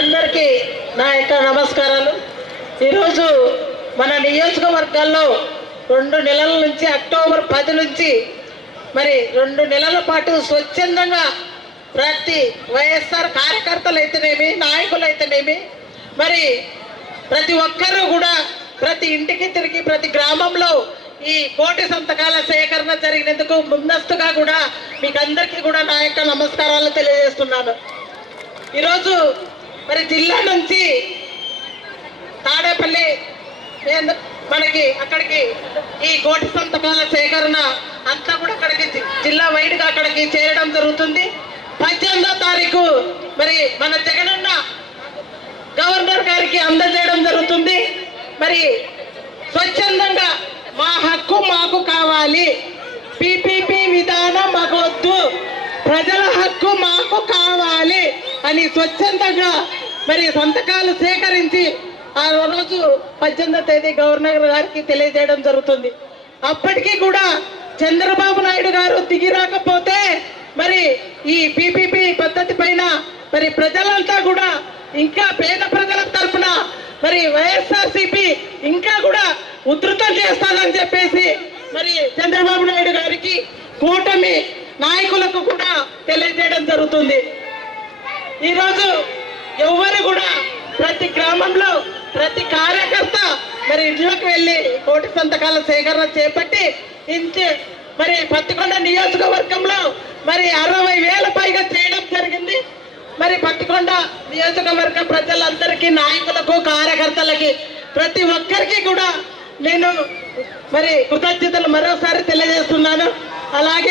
అందరికీ నా యొక్క నమస్కారాలు. ఈరోజు మన నియోజకవర్గాల్లో 2 నెలల నుంచి అక్టోబర్ 10 నుంచి మరి 2 నెలల పాటు స్వచ్ఛందంగా ప్రతి వైఎస్ఆర్ కార్యకర్తలు అయితేనేమి, నాయకులు అయితేనేమి, మరి ప్రతి ఒక్కరూ కూడా ప్రతి ఇంటికి తిరిగి ప్రతి గ్రామంలో ఈ కోటి సంతకాల సేకరణ జరిగినందుకు ముందస్తుగా కూడా మీకు అందరికీ కూడా నా యొక్క నమస్కారాలు తెలియజేస్తున్నాను. ఈరోజు మరి జిల్లా నుంచి తాడేపల్లి మనకి అక్కడికి ఈ కోటి సంతకాల సేకరణ అంతా కూడా అక్కడికి జిల్లా వైడ్గా అక్కడికి చేరడం జరుగుతుంది. 18వ తారీఖు మరి మన జగనన్న గవర్నర్ గారికి అందజేయడం జరుగుతుంది. మరి స్వచ్ఛందంగా మా హక్కు మాకు కావాలి, పీపీపీ విధానం మాకొద్దు, ప్రజల హక్కు మాకు కావాలి అని స్వచ్ఛందంగా మరి సంతకాలు సేకరించి ఆ రోజు 18వ తేదీ గవర్నర్ గారికి తెలియజేయడం జరుగుతుంది. అప్పటికీ కూడా చంద్రబాబు నాయుడు గారు దిగి రాకపోతే మరి ఈ పీపీపీ పద్ధతి పైన మరి ప్రజలంతా కూడా ఇంకా పేద ప్రజల తరఫున మరి వైఎస్ఆర్సీపీ ఇంకా కూడా ఉధృతం చేస్తానని చెప్పేసి మరి చంద్రబాబు నాయుడు గారికి కూటమి నాయకులకు కూడా తెలియజేయడం జరుగుతుంది. ఈరోజు ఎవరు కూడా ప్రతి గ్రామంలో ప్రతి కార్యకర్త మరి ఇంట్లోకి వెళ్ళి కోటి సంతకాల సేకరణ చేపట్టి మరి పత్తికొండ నియోజకవర్గంలో మరి 60,000 పైగా చేయడం జరిగింది. మరి పత్తికొండ నియోజకవర్గ ప్రజలందరికీ, నాయకులకు, కార్యకర్తలకి, ప్రతి ఒక్కరికి కూడా నేను మరి కృతజ్ఞతలు మరోసారి తెలియజేస్తున్నాను. అలాగే